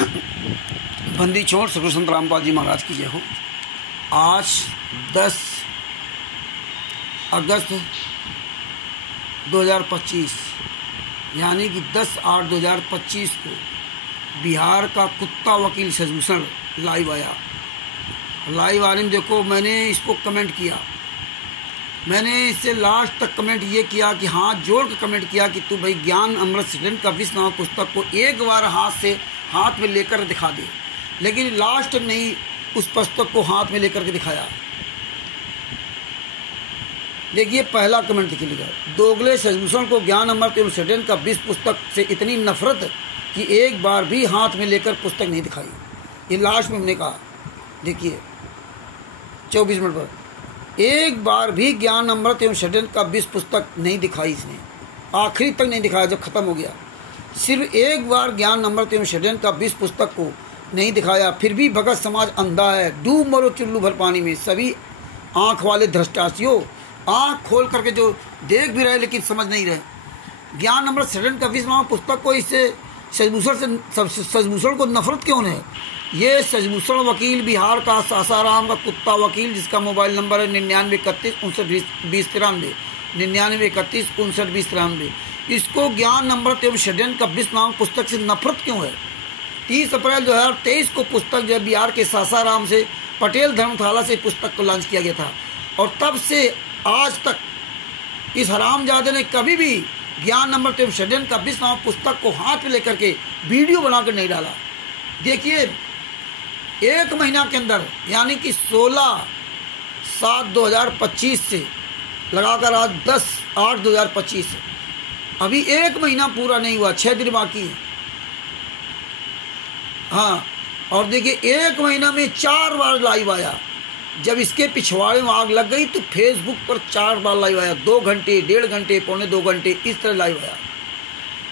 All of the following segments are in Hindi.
बंदी छोड़ सतगुरु संत रामपाल जी महाराज की जय हो। आज 10 अगस्त 2025 यानी कि 10/8/2025 को बिहार का कुत्ता वकील शशिभूषण लाइव आया। लाइव आने में देखो, मैंने इसको कमेंट किया, मैंने इससे लास्ट तक कमेंट ये किया कि हाथ जोड़ के कमेंट किया कि तू भाई ज्ञान अमृत सिद्धांत का विश्व नामक पुस्तक को एक बार हाथ में लेकर दिखा दे। लेकिन लास्ट तक नहीं उस पुस्तक को हाथ में लेकर के दिखाया। देखिए पहला कमेंट देखिए लिखा, दोगले शशिभूषण को ज्ञान अमृत एवं सिद्धांत का विश्व पुस्तक से इतनी नफरत कि एक बार भी हाथ में लेकर पुस्तक नहीं दिखाई। ये लास्ट में हमने कहा, देखिए 24 मिनट पर, एक बार भी ज्ञान अमृत एवं सिद्धांत का विश्व पुस्तक नहीं दिखाई इसने, आखिरी तक नहीं दिखाया। जब खत्म हो गया सिर्फ एक बार ज्ञान अमृत एवं सिद्धांत का विश्व पुस्तक को नहीं दिखाया। फिर भी भगत समाज अंधा है, डूब मरो चुल्लू भर पानी में। सभी आंख वाले धृष्टासियों, आंख खोल करके जो देख भी रहे लेकिन समझ नहीं रहे। ज्ञान अमृत सिद्धांत का विश्व नामक पुस्तक को इससे शशिभूषण को नफरत क्यों है? ये शशिभूषण वकील बिहार का सासाराम का कुत्ता वकील, जिसका मोबाइल नंबर है 9931592093, 9931592093। इसको ज्ञान अमृत एवं सिद्धांत का विश्व नामक पुस्तक से नफरत क्यों है? 30 अप्रैल 2023 को पुस्तक जो बिहार के सासाराम से पटेल धर्मशाला से पुस्तक को लॉन्च किया गया था, और तब से आज तक इस हरामजादे ने कभी भी ज्ञान अमृत एवं सिद्धांत का विश्व नामक पुस्तक को हाथ में लेकर के वीडियो बनाकर नहीं डाला। देखिए एक महीना के अंदर यानी कि 16/7/2025 से लगाकर आज 10/8/2025 से अभी एक महीना पूरा नहीं हुआ, 6 दिन बाकी है। हाँ, और देखिए एक महीना में 4 बार लाइव आया। जब इसके पिछवाड़े में आग लग गई तो फेसबुक पर 4 बार लाइव आया, 2 घंटे, 1.5 घंटे, 1.25 घंटे, इस तरह लाइव आया।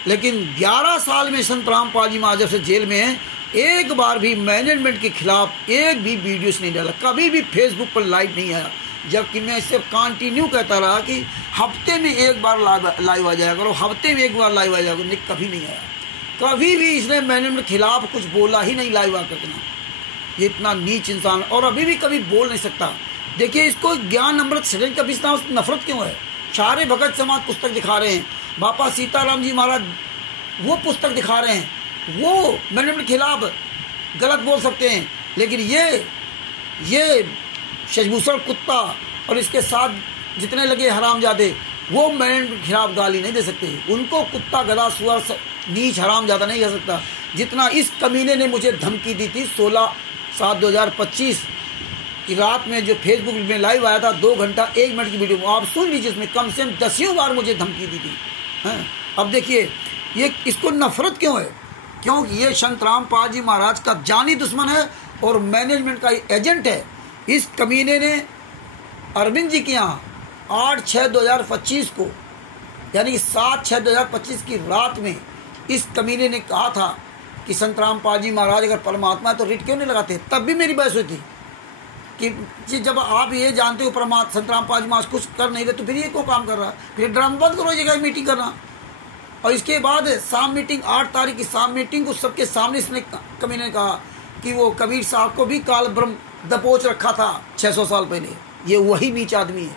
लेकिन 11 साल में संत रामपाल जी महाराज से जेल में है, एक बार भी मैनेजमेंट के खिलाफ एक भी वीडियोस नहीं डाला, कभी भी फेसबुक पर लाइव नहीं आया। जबकि मैं इससे कंटिन्यू कहता रहा कि हफ्ते में एक बार लाइव आ जाया करो, हफ्ते में एक बार लाइव आ जाया करो, लेकिन कभी नहीं आया। कभी भी इसने मैनेजमेंट के खिलाफ कुछ बोला ही नहीं लाइव आकर के ना। ये इतना नीच इंसान, और अभी भी कभी बोल नहीं सकता। देखिए इसको ज्ञान अमृत सिद्धांत का विश्व नामक नफरत क्यों है? सारे भगत समाज पुस्तक दिखा रहे हैं, बापा सीताराम जी महाराज वो पुस्तक दिखा रहे हैं, वो मैनेजमेंट के खिलाफ गलत बोल सकते हैं। लेकिन ये शशिभूषण कुत्ता और इसके साथ जितने लगे हरामजादे, वो मैनेजमेंट के खिलाफ गाली नहीं दे सकते। उनको कुत्ता गधा सुअर नीच हरामजादा नहीं कह सकता। जितना इस कमीने ने मुझे धमकी दी थी 16/7/2025 की रात में, जो फेसबुक में लाइव आया था 2 घंटा 1 मिनट की वीडियो, आप सुन लीजिए, इसमें कम से कम 10 बार मुझे धमकी दी थी। अब देखिए ये इसको नफरत क्यों है? क्योंकि ये संत रामपाल जी महाराज का जानी दुश्मन है और मैनेजमेंट का एजेंट है। इस कमीने ने अरविंद जी के यहाँ 8/6/2025 को यानी कि 7/6/2025 की रात में इस कमीने ने कहा था कि संत रामपाल जी महाराज अगर परमात्मा है तो रिट क्यों नहीं लगाते? तब भी मेरी बहस हुई थी कि जब आप ये जानते हो परमात्मा संत रामपाल जी महाराज कुछ कर नहीं रहे तो फिर ये क्यों काम कर रहा है? फिर ड्रामा बंद करो, ये जगह मीटिंग करना। और इसके बाद शाम मीटिंग, 8 तारीख की शाम मीटिंग को सबके सामने इसने कमीने ने कहा कि वो कबीर साहब को भी काल ब्रह्म दबोच रखा था 600 साल पहले। ये वही नीच आदमी है,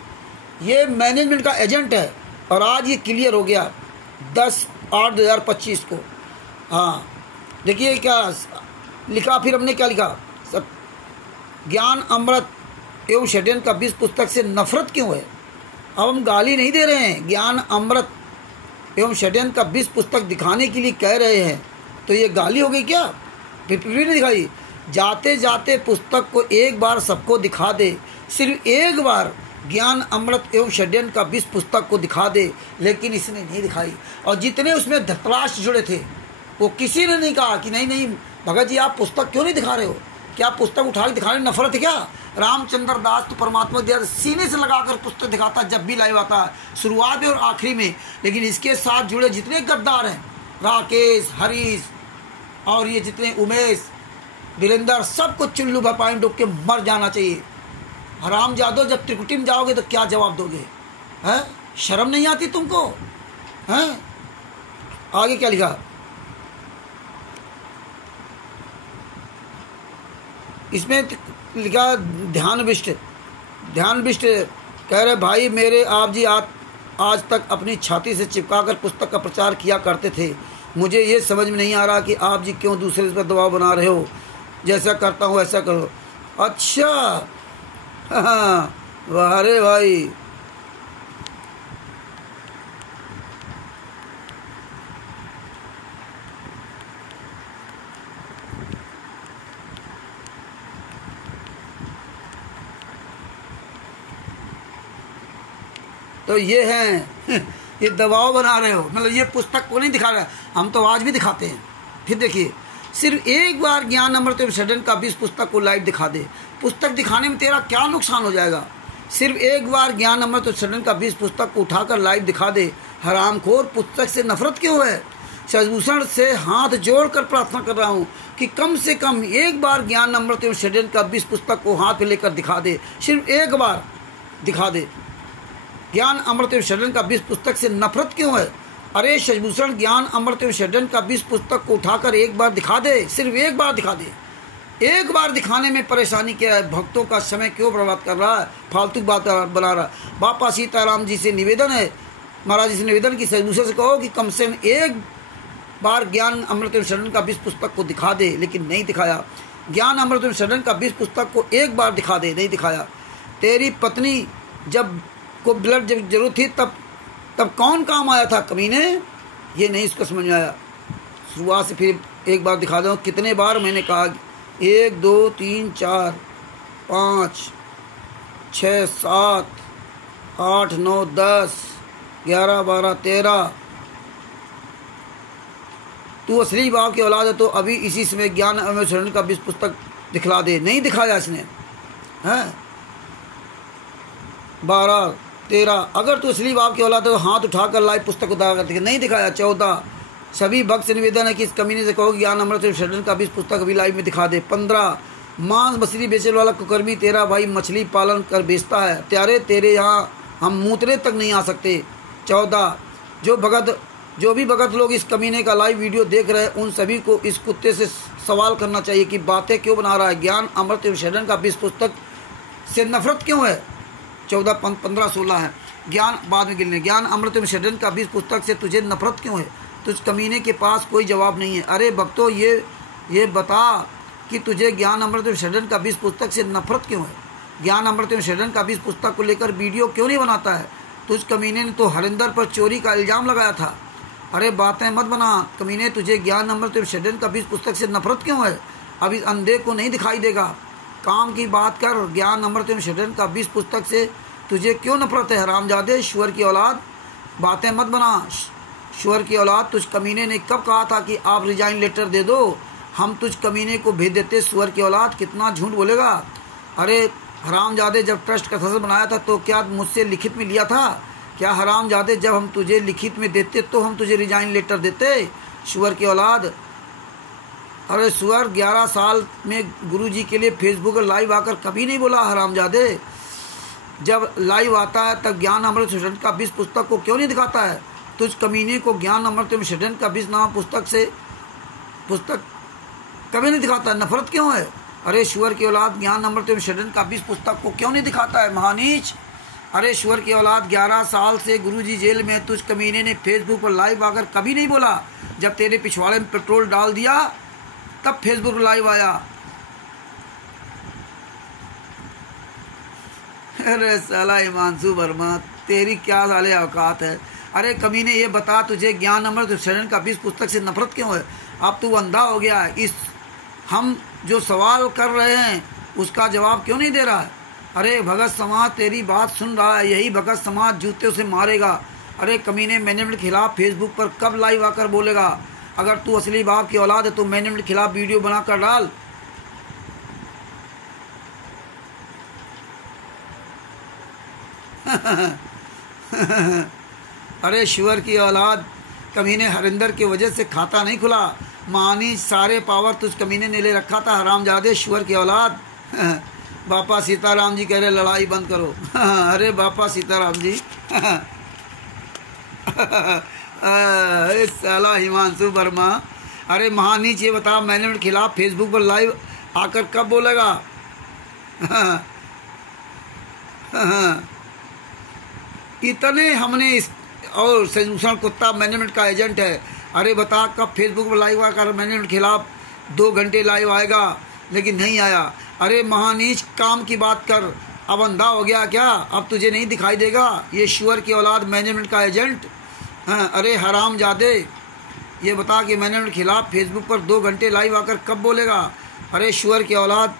ये मैनेजमेंट का एजेंट है। और आज ये क्लियर हो गया 10/8/2025 को। हाँ देखिए क्या लिखा, फिर हमने क्या लिखा, सब ज्ञान अमृत एवं सिद्धांत का विश्व पुस्तक से नफरत क्यों है? अब हम गाली नहीं दे रहे हैं, ज्ञान अमृत एवं सिद्धांत का विश्व पुस्तक दिखाने के लिए कह रहे हैं, तो ये गाली हो गई क्या? फिर नहीं दिखाई। जाते जाते पुस्तक को एक बार सबको दिखा दे, सिर्फ एक बार ज्ञान अमृत एवं सिद्धांत का विश्व पुस्तक को दिखा दे। लेकिन इसने नहीं दिखाई। और जितने उसमें धृतराष्ट्र जुड़े थे वो किसी ने नहीं कहा कि नहीं भगत जी आप पुस्तक क्यों नहीं दिखा रहे हो? क्या पुस्तक उठा के दिखाने नफरत है क्या? रामचंद्र दास तो परमात्मा दिया सीने से लगाकर पुस्तक दिखाता जब भी लाइव आता है, शुरुआत में और आखिरी में। लेकिन इसके साथ जुड़े जितने गद्दार हैं, राकेश, हरीश और ये जितने उमेश, वीरेंद्र, सबको चुल्लू भर पानी डूब के मर जाना चाहिए। हरामजादो जब त्रिकुटी में जाओगे तो क्या जवाब दोगे? हैं? शर्म नहीं आती तुमको? हैं? आगे क्या लिखा? इसमें लिखा ध्यानविष्ट कह रहे भाई मेरे आप जी आज तक अपनी छाती से चिपकाकर पुस्तक का प्रचार किया करते थे। मुझे ये समझ में नहीं आ रहा कि आप जी क्यों दूसरे पर दबाव बना रहे हो। जैसा करता हूँ ऐसा करो। अच्छा अरे भाई तो ये हैं ये दबाव बना रहे हो, मतलब ये पुस्तक को नहीं दिखा रहा, हम तो आज भी दिखाते हैं। फिर देखिए, सिर्फ एक बार ज्ञान अमृत सडन का 20 पुस्तक को लाइव दिखा दे। पुस्तक दिखाने में तेरा क्या नुकसान हो जाएगा? सिर्फ एक बार ज्ञान अमृत सडन का 20 पुस्तक को उठाकर लाइव दिखा दे। हरामखोर, पुस्तक से नफरत क्यों है? शशिभूषण से हाथ जोड़कर प्रार्थना कर रहा हूँ कि कम से कम एक बार ज्ञान अमृत सडन का 20 पुस्तक को हाथ में लेकर दिखा दे। सिर्फ एक बार दिखा दे। ज्ञान अमृत सडन का 20 पुस्तक से नफरत क्यों है? अरे शशिभूषण, ज्ञान अमृत सडन का 20 पुस्तक को उठाकर एक बार दिखा दे। सिर्फ एक बार दिखा दे। एक बार दिखाने में परेशानी क्या है? भक्तों का समय क्यों बर्बाद कर रहा है? फालतू बात बना रहा है। बापा सीताराम जी से निवेदन है, महाराज जी से निवेदन की शशिभूषण से कहो कि कम से कम एक बार ज्ञान अमृत सडन का 20 पुस्तक को दिखा दे, लेकिन नहीं दिखाया। ज्ञान अमृत सडन का 20 पुस्तक को एक बार दिखा दे, नहीं दिखाया। तेरी पत्नी जब को ब्लड जब जरूरत थी तब कौन काम आया था कमीने? ये नहीं इसको समझ में आया। शुरुआत से फिर एक बार दिखा दो। कितने बार मैंने कहा? 1 2 3 4 5 6 7 8 9 10 11 12 13। तू असली बाप की औलाद है तो अभी इसी समय ज्ञान अमृत सडन का 20 पुस्तक दिखला दे। नहीं दिखाया इसने, हैं? 12 13। अगर तू असली बाप की औलाद है तो हाथ उठाकर लाइव पुस्तक उतार करते, नहीं दिखाया। 14। सभी भक्त से निवेदन है कि इस कमीने से कहो ज्ञान अमृत सडन का 20 पुस्तक अभी लाइव में दिखा दे। 15। मांस मछली बेचने वाला कुकर्मी तेरा भाई मछली पालन कर बेचता है। त्यारे तेरे यहाँ हम मूतने तक नहीं आ सकते। 14। जो भी भगत लोग इस कमीने का लाइव वीडियो देख रहे हैं उन सभी को इस कुत्ते से सवाल करना चाहिए कि बातें क्यों बना रहा है। ज्ञान अमृत सडन का 20 पुस्तक से नफरत क्यों है? 14 15 16 है। ज्ञान बाद में गिनने। ज्ञान अमृत सडन का 20 पुस्तक से तुझे नफरत क्यों है? तुझ कमीने के पास कोई जवाब नहीं है। अरे भक्तों, ये बता कि तुझे ज्ञान अमृत सडन का 20 पुस्तक से नफरत क्यों है? ज्ञान अमृत सडन का 20 पुस्तक को लेकर वीडियो क्यों नहीं बनाता है? तुझ कमीने ने तो हरिंदर पर चोरी का इल्ज़ाम लगाया था। अरे बातें मत बना कमीने, तुझे ज्ञान अमृत सडन का 20 पुस्तक से नफरत क्यों है? अब इस अंधे को नहीं दिखाई देगा। काम की बात कर। ज्ञान अमृत सडन का 20 पुस्तक से तुझे क्यों नफरत है? हरामजादे, ईश्वर की औलाद, बातें मत बना। ईश्वर की औलाद, तुझ कमीने ने कब कहा था कि आप रिजाइन लेटर दे दो? हम तुझ कमीने को भेज देते। ईश्वर की औलाद, कितना झूठ बोलेगा। अरे हरामजादे, जब ट्रस्ट का सदस्य बनाया था तो क्या मुझसे लिखित में लिया था? क्या हरामजादे, जब हम तुझे लिखित में देते तो हम तुझे रिजाइन लेटर देते? ईश्वर की औलाद, अरे सुअर, 11 साल में गुरुजी के लिए फेसबुक पर लाइव आकर कभी नहीं बोला। हरामजादे, जब लाइव आता है तब ज्ञान अमृत सडन का 20 पुस्तक को क्यों नहीं दिखाता है? तुझ कमीने को ज्ञान अमृत सडन का 20 नाम पुस्तक कभी नहीं दिखाता। नफरत क्यों है? अरे ईश्वर की औलाद, ज्ञान अमृत सडन का 20 पुस्तक को क्यों नहीं दिखाता है? महानीच, अरे ईश्वर की औलाद, 11 साल से गुरुजी जेल में, तुझ कमीने ने फेसबुक पर लाइव आकर कभी नहीं बोला। जब तेरे पिछवाड़े में पेट्रोल डाल दिया तब फेसबुक पर लाइव आया। अरे साला हिमांशु वर्मा, तेरी क्या साले औकात है? अरे कमीने, ये बता तुझे ज्ञान अमृत सडन का 20 पुस्तक से नफरत क्यों है? अब तू अंधा हो गया है। हम जो सवाल कर रहे हैं उसका जवाब क्यों नहीं दे रहा है? अरे भगत समाज तेरी बात सुन रहा है, यही भगत समाज जूते से मारेगा। अरे कमीने, मैनेजमेंट के खिलाफ फेसबुक पर कब लाइव आकर बोलेगा? अगर तू असली बाप की औलाद है तो मैनेजमेंट के खिलाफ वीडियो बनाकर डाल। अरे ईश्वर की औलाद, कमीने, हरिंदर की वजह से खाता नहीं खुला। मानी सारे पावर तुझ कमीने ने ले रखा था। हरामजादे, ईश्वर की औलाद। बापा सीताराम जी कह रहे लड़ाई बंद करो। अरे बापा सीताराम जी, साला हिमांशु वर्मा, अरे महानीच, ये बता मैनेजमेंट के खिलाफ फेसबुक पर लाइव आकर कब बोलेगा? इतने हमने इस, और सजभूषण कुत्ता मैनेजमेंट का एजेंट है। अरे बता कब फेसबुक पर लाइव आकर मैनेजमेंट के खिलाफ 2 घंटे लाइव आएगा, लेकिन नहीं आया। अरे महानीच, काम की बात कर, अब अंधा हो गया क्या? अब तुझे नहीं दिखाई देगा ये शुअर की औलाद मैनेजमेंट का एजेंट? अरे हरामजादे, ये बता कि मैनेजमेंट के खिलाफ फेसबुक पर 2 घंटे लाइव आकर कब बोलेगा? अरे शुअर की औलाद,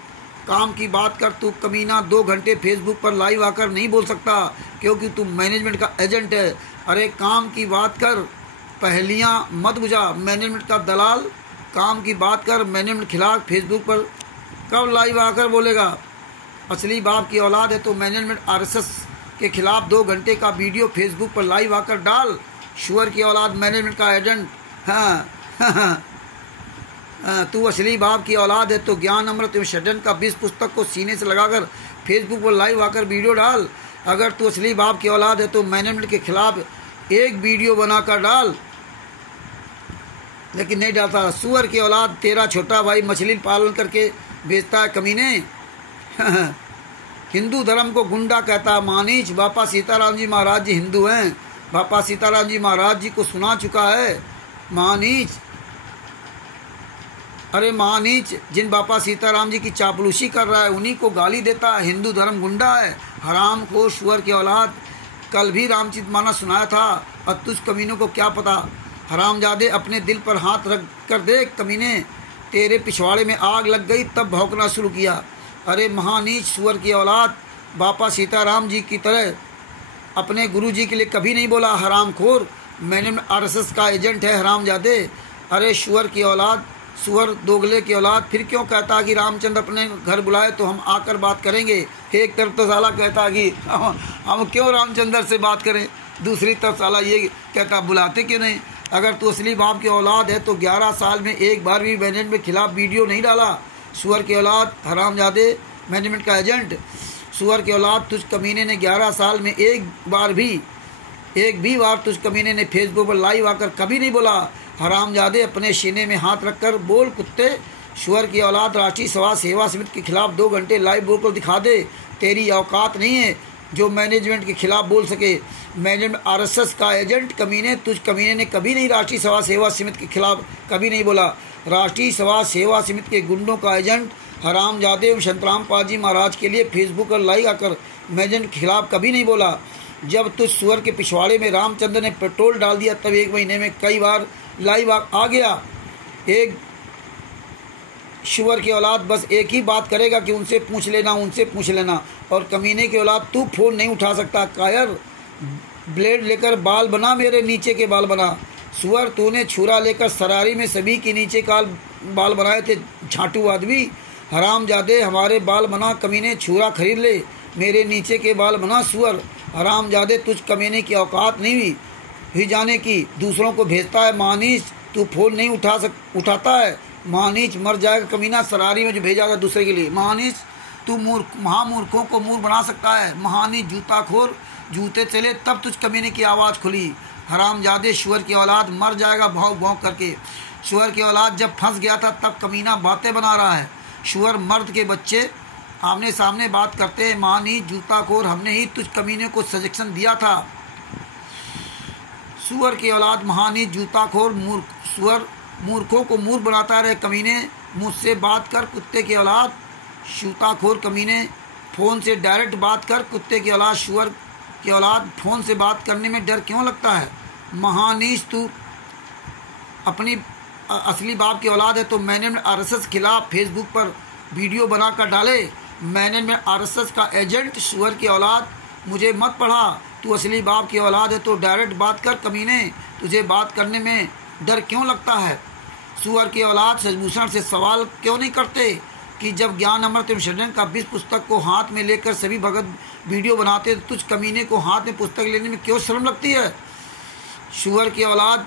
काम की बात कर, तू कमीना 2 घंटे फेसबुक पर लाइव आकर नहीं बोल सकता क्योंकि तू मैनेजमेंट का एजेंट है। अरे काम की बात कर, पहलियां मत बुझा, मैनेजमेंट का दलाल। काम की बात कर, मैनेजमेंट खिलाफ फेसबुक पर कब लाइव आकर बोलेगा? असली बाप की औलाद है तो मैनेजमेंट आरएसएस के खिलाफ 2 घंटे का वीडियो फेसबुक पर लाइव आकर डाल। शुअर की औलाद मैनेजमेंट का एजेंट। हाँ तू असली बाप की औलाद है तो ज्ञान अमृत एवं षड्यंत्र का 20 पुस्तक को सीने से लगाकर फेसबुक पर लाइव आकर वीडियो डाल। अगर तू असली बाप की औलाद है तो मैनेजमेंट के खिलाफ एक वीडियो बनाकर डाल, लेकिन नहीं डालता। सुअर की औलाद, तेरा छोटा भाई मछली पालन करके बेचता है कमीने। हिंदू धर्म को गुंडा कहता है मानीच। बापा सीताराम जी महाराज जी हिंदू हैं। बापा सीताराम जी महाराज जी को सुना चुका है मानीच। अरे महानीच, जिन बापा सीताराम जी की चापलूसी कर रहा है उन्हीं को गाली देता है। हिंदू धर्म गुंडा है, हराम को शुअर की औलाद। कल भी रामचरितमानस सुनाया था और तुझ कमीनों को क्या पता। हरामजादे, अपने दिल पर हाथ रख कर देख कमीने, तेरे पिछवाड़े में आग लग गई तब भौंकना शुरू किया। अरे महानीच शुअर की औलाद, बापा सीताराम जी की तरह अपने गुरु जी के लिए कभी नहीं बोला हरामखोर। मैंने आरएसएस का एजेंट है हरामजादे। अरे शुअर की औलाद, सुअर दोगले की औलाद, फिर क्यों कहता कि रामचंद्र अपने घर बुलाए तो हम आकर बात करेंगे। एक तरफ तो साला कहता कि हम क्यों रामचंद्र से बात करें, दूसरी तरफ साला ये कहता बुलाते क्यों नहीं। अगर तू असली बाप की औलाद है तो 11 साल में एक बार भी मैनेजमेंट के खिलाफ वीडियो नहीं डाला। सुअर की औलाद, हरामजादे, मैनेजमेंट का एजेंट। सुअर की औलाद, तुझ कमीने ने 11 साल में एक भी बार तुझ कमीने ने फेसबुक पर लाइव आकर कभी नहीं बोला। हरामजादे, अपने सीने में हाथ रखकर बोल कुत्ते। शुअर की औलाद, राष्ट्रीय सभा सेवा समिति के खिलाफ 2 घंटे लाइव बोलकर दिखा दे। तेरी औकात नहीं है जो मैनेजमेंट के खिलाफ बोल सके। मैनेजमेंट आरएसएस का एजेंट कमीने, तुझ कमीने ने कभी नहीं राष्ट्रीय सभा सेवा समिति के खिलाफ कभी नहीं बोला। राष्ट्रीय सभा सेवा समिति के गुंडों का एजेंट हरामजादे एवं संतराम पाजी महाराज के लिए फेसबुक पर लाइव आकर मैनेजमेंट के खिलाफ कभी नहीं बोला। जब तुझ सुअर के पिछवाड़े में रामचंद्र ने पेट्रोल डाल दिया तब 1 महीने में कई बार लाइव आ गया। एक शुअर की औलाद बस एक ही बात करेगा कि उनसे पूछ लेना। और कमीने की औलाद, तू फ़ोन नहीं उठा सकता। कायर, ब्लेड लेकर बाल बना, मेरे नीचे के बाल बना। सुअर, तूने छुरा लेकर सरारी में सभी के नीचे बाल बनाए थे झाटू आदमी। हरामजादे, हमारे बाल बना कमीने, छुरा खरीद ले, मेरे नीचे के बाल बना। सुअर, हरामजादे, तुझ कमीने की औकात नहीं भी जाने की, दूसरों को भेजता है। महानीच, तू फ़ोन नहीं उठाता है। महानीच, मर जाएगा कमीना, सरारी में जो भेजा गया दूसरे के लिए। महानीच, तू महामूर्खों को मूर्ख बना सकता है। महानीच, जूताखोर, जूते चले तब तुझ कमीने की आवाज़ खुली। हरामजादे, शुअर की औलाद, मर जाएगा भौंक भौंक करके। शुअर की औलाद, जब फंस गया था तब कमीना बातें बना रहा है। शुअर, मर्द के बच्चे आमने सामने बात करते हैं। महानीच, जूताखोर, हमने ही तुझ कमीने को सजेशन दिया था। सुअर की औलाद, महानीच, जूताखोर, मूर्ख। सुअर मूर्खों को मूर्ख बनाता रहे कमीने, मुझसे बात कर कुत्ते की औलाद। जूताखोर कमीने, फ़ोन से डायरेक्ट बात कर कुत्ते की औलाद। शुअर की औलाद, फ़ोन से बात करने में डर क्यों लगता है। महानीच, तू अपनी असली बाप की औलाद है तो मैनेजमेंट आरएसएस के खिलाफ फेसबुक पर वीडियो बनाकर डाले। मैनेजमेंट आरएसएस का एजेंट। शुअर की औलाद, मुझे मत पढ़ा, तू असली बाप की औलाद है तो डायरेक्ट बात कर कमीने, तुझे बात करने में डर क्यों लगता है। सुअर की औलाद, सजभूषण से सवाल क्यों नहीं करते कि जब ज्ञान अमृत एवं षड्यंत्र का 20 पुस्तक को हाथ में लेकर सभी भगत वीडियो बनाते तो तुझ कमीने को हाथ में पुस्तक लेने में क्यों शर्म लगती है। शुअर की औलाद,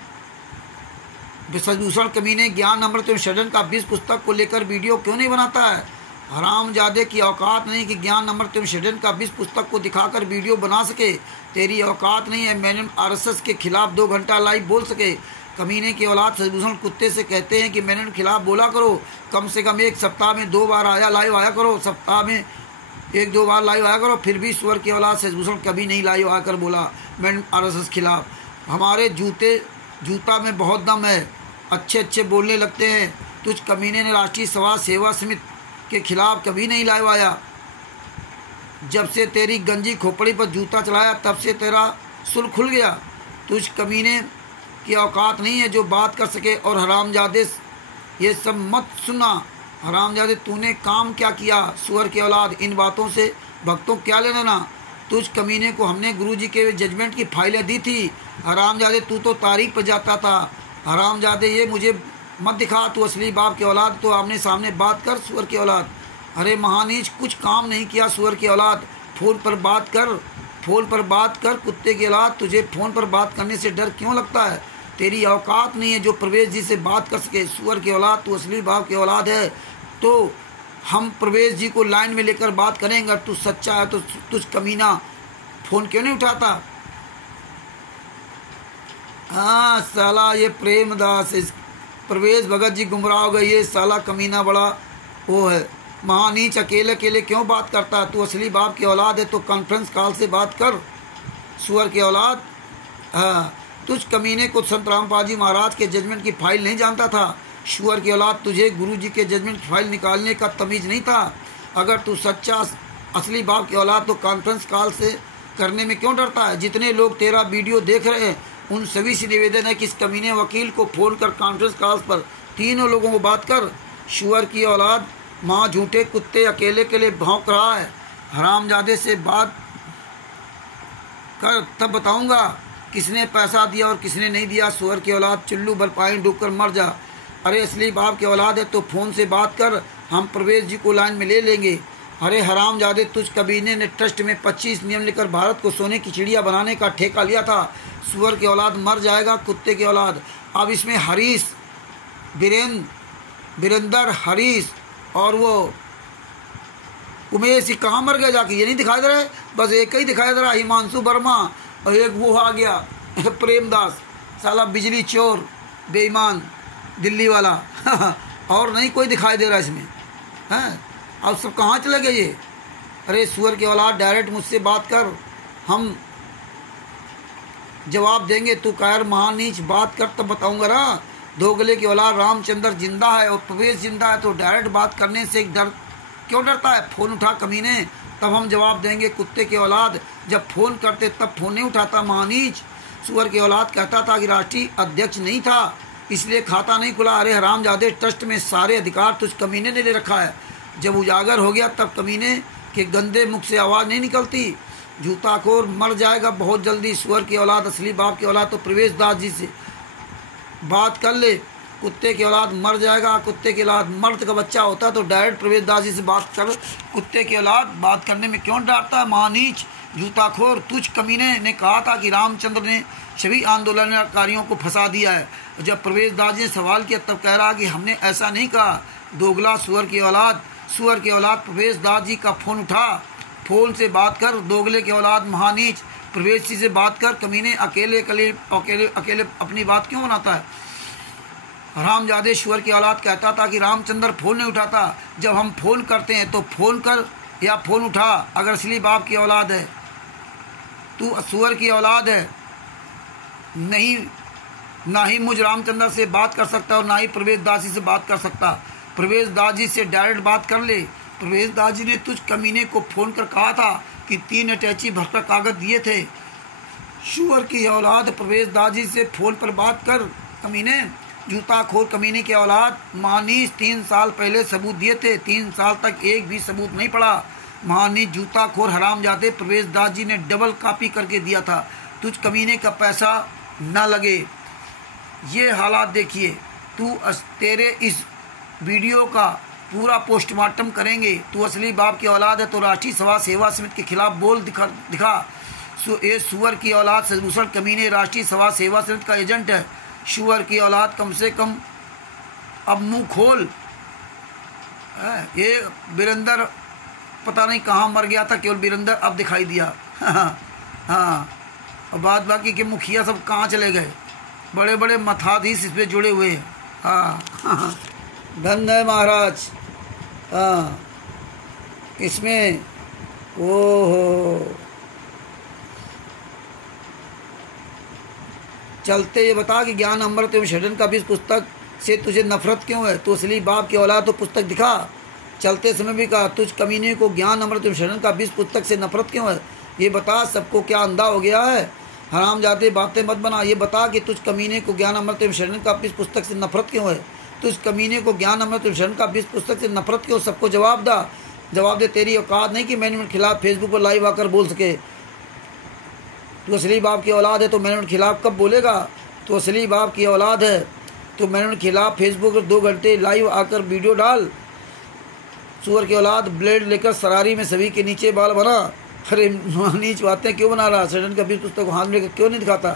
सजभूषण कमीने, ज्ञान अमृत एवं षड्यंत्र का 20 पुस्तक को लेकर वीडियो क्यों नहीं बनाता है। हरामजादे की औकात नहीं कि ज्ञान अमृत एवं षड्यंत्र का 20 पुस्तक को दिखाकर वीडियो बना सके। तेरी औकात नहीं है मैनेजमेंट आरएसएस के खिलाफ 2 घंटा लाइव बोल सके। कमीने की औलाद सजभूषण कुत्ते से कहते हैं कि मैंने खिलाफ बोला करो, कम से कम एक सप्ताह में 2 बार लाइव आया करो, सप्ताह में 1-2 बार लाइव आया करो। फिर भी सुअर की औलाद सजभूषण कभी नहीं लाइव आकर बोला मैंने RSS खिलाफ। हमारे जूता में बहुत दम है, अच्छे बोलने लगते हैं। तुझ कमीने ने राष्ट्रीय समाज सेवा समिति के खिलाफ कभी नहीं लाइव आया। जब से तेरी गंजी खोपड़ी पर जूता चलाया तब से तेरा सुल खुल गया। तुझ कमीने की औकात नहीं है जो बात कर सके। और हरामजादे ये सब मत सुना। हरामजादे तूने काम क्या किया? सुअर की औलाद, इन बातों से भक्तों क्या लेना ना। तुझ कमीने को हमने गुरुजी के जजमेंट की फाइलें दी थी। हरामजादे तू तो तारीख पर जाता था। हरामजादे ये मुझे मत दिखा, तू असली बाप की औलाद तो आमने सामने बात कर। सुअर की औलाद, अरे महानीच, कुछ काम नहीं किया। सुअर की औलाद, फ़ोन पर बात कर। कुत्ते की औलाद, तुझे फ़ोन पर बात करने से डर क्यों लगता है? तेरी औकात नहीं है जो प्रवेश जी से बात कर सके। सुअर की औलाद, तू असली बाप की औलाद है तो हम प्रवेश जी को लाइन में लेकर बात करेंगे। तू सच्चा है तो तुझ कमीना फ़ोन क्यों नहीं उठाता? हाँ साला, ये प्रेमदास, इस प्रवेश भगत जी गुमराह हो गए। ये साला कमीना बड़ा वो है, महानीच, अकेले क्यों बात करता है? तू असली बाप की औलाद है तो कॉन्फ्रेंस कॉल से बात कर। सुअर की औलाद, हाँ, तुझ कमीने को संत रामपाल जी महाराज के जजमेंट की फाइल नहीं जानता था। सुअर की औलाद, तुझे गुरुजी के जजमेंट की फाइल निकालने का तमीज़ नहीं था। अगर तू सच्चा असली बाप की औलाद तो कॉन्फ्रेंस कॉल से करने में क्यों डरता है? जितने लोग तेरा वीडियो देख रहे हैं उन सभी से निवेदन है कि इस कमीने वकील को फ़ोन कर कॉन्फ्रेंस कॉल पर तीनों लोगों को बात कर। सुअर की औलाद, माँ झूठे कुत्ते, अकेले भौंक रहा है। हरामजादे से बात कर तब बताऊंगा किसने पैसा दिया और किसने नहीं दिया। सुअर की औलाद, चुल्लू भर पानी डूबकर मर जा। अरे असली बाप की औलाद है तो फ़ोन से बात कर, हम प्रवेश जी को लाइन में ले लेंगे। अरे हरामजादे, तुझ कबीने ने ट्रस्ट में 25 नियम लेकर भारत को सोने की चिड़िया बनाने का ठेका लिया था। सुअर की औलाद, मर जाएगा कुत्ते की औलाद। अब इसमें हरीश, वीरेंद्र, हरीश और वो उमेश, कहाँ मर गया जाके? ये नहीं दिखाई दे रहा है, बस एक ही दिखाई दे रहा, हिमांशु वर्मा, और एक वो आ गया प्रेमदास, साला बिजली चोर, बेईमान दिल्ली वाला और नहीं कोई दिखाई दे रहा इसमें, हैं? अब सब कहाँ चले गए ये? अरे सुअर की औलाद, डायरेक्ट मुझसे बात कर, हम जवाब देंगे। तू कायर महानीच, बात कर तब बताऊंगा ना। दोगले की औलाद, रामचंद्र जिंदा है और प्रवेश जिंदा है तो डायरेक्ट बात करने से डर क्यों डरता है? फ़ोन उठा कमीने, तब हम जवाब देंगे। कुत्ते की औलाद, जब फ़ोन करते तब फ़ोन नहीं उठाता महानीच। सुअर की औलाद कहता था कि राष्ट्रीय अध्यक्ष नहीं था इसलिए खाता नहीं खुला। अरे हरामजादे, ट्रस्ट में सारे अधिकार तुझ कमीने ने ले रखा है। जब उजागर हो गया तब कमीने के गंदे मुख से आवाज़ नहीं निकलती। जूताखोर, मर जाएगा बहुत जल्दी। सुअर की औलाद, असली बाप की औलाद तो प्रवेश दास जी से बात कर ले। कुत्ते की औलाद, मर जाएगा। कुत्ते की औलाद, मर्द का बच्चा होता तो डायरेक्ट प्रवेश दास जी से बात कर। कुत्ते की औलाद, बात करने में क्यों डरता है महानीच? जूताखोर, तुझ कमीने ने कहा था कि रामचंद्र ने सभी आंदोलनकारियों को फंसा दिया है। जब प्रवेश दास जी ने सवाल किया तब कह रहा कि हमने ऐसा नहीं कहा। दोगला सुअर की औलाद, प्रवेश दास जी का फ़ोन उठा, फ़ोन से बात कर। दोगले की औलाद, महानीच, प्रवेश जी से बात कर। कमीने अकेले अपनी बात क्यों बनाता है? हरामजादे, सुअर की औलाद कहता था कि रामचंद्र फ़ोन नहीं उठाता। जब हम फ़ोन करते हैं तो फ़ोन कर या फ़ोन उठा। अगर असली बाप की औलाद है, तू सुअर की औलाद है, नहीं ना ही मुझ रामचंद्र से बात कर सकता और ना ही प्रवेश दास जी से बात कर सकता। प्रवेश दास जी से डायरेक्ट बात कर ले। प्रवेश दास जी ने तुझ कमीने को फ़ोन कर कहा था कि 3 अटैची भरकर कागज दिए थे। सुअर की औलाद, प्रवेश दास जी से फ़ोन पर बात कर कमीने। जूताखोर कमीने की औलाद, महानीच, 3 साल पहले सबूत दिए थे, 3 साल तक एक भी सबूत नहीं पड़ा। महानीच, जूताखोर, हरामजादे, प्रवेश दास जी ने डबल कॉपी करके दिया था। तुझ कमीने का पैसा ना लगे। ये हालात देखिए। तेरे इस वीडियो का पूरा पोस्टमार्टम करेंगे। तू असली बाप की औलाद है तो राष्ट्रीय समाज सेवा समिति के खिलाफ बोल दिखा। ये सुअर की औलाद, सजभूषण कमीने राष्ट्रीय समाज सेवा समिति का एजेंट है। सुअर की औलाद, कम से कम अब मुंह खोल। ये वीरेंद्र पता नहीं कहाँ मर गया था, केवल वीरेंद्र अब दिखाई दिया। हाँ, और बाद बाकी के मुखिया सब कहाँ चले गए? बड़े बड़े मठाधीश इस पे जुड़े हुए हैं। हाँ धन्य है महाराज। हाँ इसमें ओहो चलते ये बता कि ज्ञान अमृत एवं शरण का भी इस पुस्तक से तुझे नफरत क्यों है? तू असली बाप की औलाद तो पुस्तक दिखा। चलते समय भी कहा तुझ कमीने को ज्ञान अमृत एवं शरण का बीज पुस्तक से नफरत क्यों है? ये बता सबको क्या अंधा हो गया है? हराम जाते बातें मत बना। ये बता कि तुझ कमीने को ज्ञान अमृत एवं शरण का बीज पुस्तक से नफरत क्यों है? तुझ कमीने को ज्ञान अमृत एवं शरण का बीज पुस्तक से नफरत क्यों? सबको जवाब दे। तेरी औकात नहीं कि मैंने उनके खिलाफ फेसबुक पर लाइव आकर बोल सके। तू असली बाप की औलाद है तो मैंने उनके खिलाफ कब बोलेगा? तू असली बाप की औलाद है तो मैंने उनके खिलाफ फेसबुक पर 2 घंटे लाइव आकर वीडियो डाल। सुअर की औलाद ब्लेड लेकर सरारी में सभी के नीचे बाल बना। अरे नीच बातें क्यों बना रहा? शरण का बीज पुस्तक हाथ में लेकर क्यों नहीं दिखाता?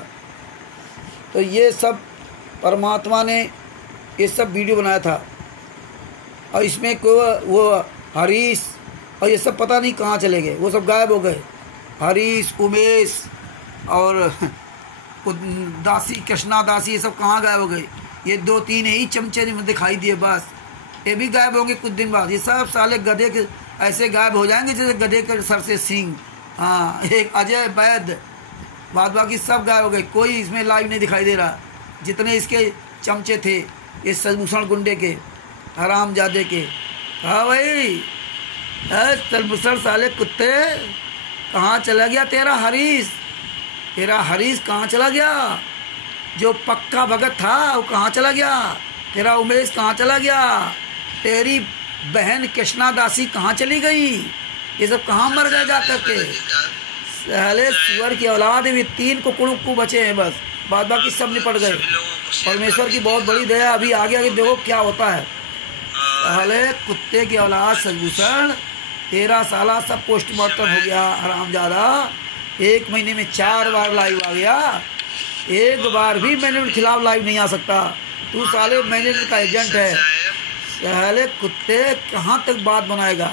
तो ये सब परमात्मा ने ये सब वीडियो बनाया था और इसमें वो हरीश और ये सब पता नहीं कहाँ चले गए, वो सब गायब हो गए। हरीश, उमेश और दासी, कृष्णा दासी, ये सब कहाँ गायब हो गए? ये 2-3 ही चमचे में दिखाई दिए बस। ये भी गायब होंगे कुछ दिन बाद। ये सब साले गधे के ऐसे गायब हो जाएंगे जैसे गधे के सर से सींग। हाँ एक अजय वैद्य, बाद बाकी सब गायब हो गए। कोई इसमें लाइव नहीं दिखाई दे रहा। जितने इसके चमचे थे ये सलभूषण गुंडे के, हरामजादे के। हाँ भाई सलभूषण साले कुत्ते, कहाँ चला गया तेरा हरीश? तेरा हरीश कहाँ चला गया? जो पक्का भगत था वो कहाँ चला गया? तेरा उमेश कहाँ चला गया? तेरी बहन कृष्णा दासी कहाँ चली गई? ये सब कहाँ मर गए जा करके? साले सुअर की औलाद भी 3 कुकड़ू बचे हैं बस, बाद बाकी सब निपट गए। परमेश्वर की बहुत बड़ी दया। अभी आगे आगे देखो क्या होता है। साले कुत्ते की औलाद सलभूषण, तेरा साला सब पोस्टमार्टम हो गया हरामजादा। 1 महीने में 4 बार लाइव आ गया। एक बार भी मैंने उनके खिलाफ लाइव नहीं आ सकता। तू साले मैनेजर का एजेंट है। साले कुत्ते कहाँ तक बात बनाएगा?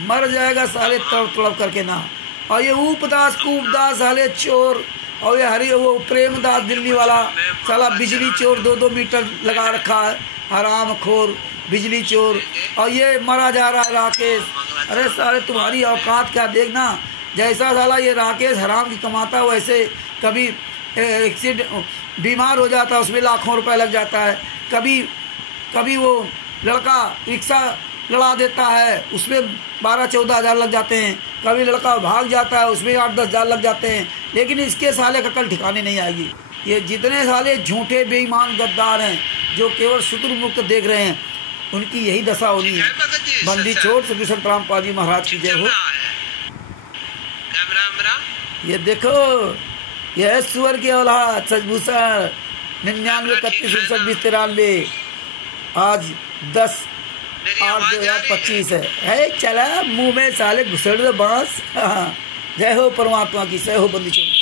मर जाएगा साले तड़प करके ना। और ये उपदास कूपदास साले चोर, और ये वो प्रेमदास दिल्ली वाला साला बिजली चोर 2-2 मीटर लगा रखा है, हराम खोर बिजली चोर। और ये मरा जा रहा है राकेश। अरे साले तुम्हारी औकात क्या देखना। जैसा साला ये राकेश हराम की कमाता है वैसे कभी एक्सीडेंट बीमार हो जाता है, उसमें लाखों रुपए लग जाता है। कभी वो लड़का रिक्शा लड़ा देता है, उसमें 12-14 हज़ार लग जाते हैं। कभी लड़का भाग जाता है, उसमें 8-10 हज़ार लग जाते हैं। लेकिन इसके साले का कल ठिकाने नहीं आएगी। ये जितने साले झूठे बेईमान गद्दार हैं जो केवल शुतुरमुक्त देख रहे हैं, उनकी यही दशा होनी है। बंदी छोड़ सलभूषण रामपाल जी महाराज की जय हो। ये देखो यह सुअर की औलाद सलभूषण 99 31 59 20 93। आज 10/8/2025 है। चला मुंह में साले घुसड़ दे बांस। जय हो परमात्मा की, जय हो बंदी छोड़।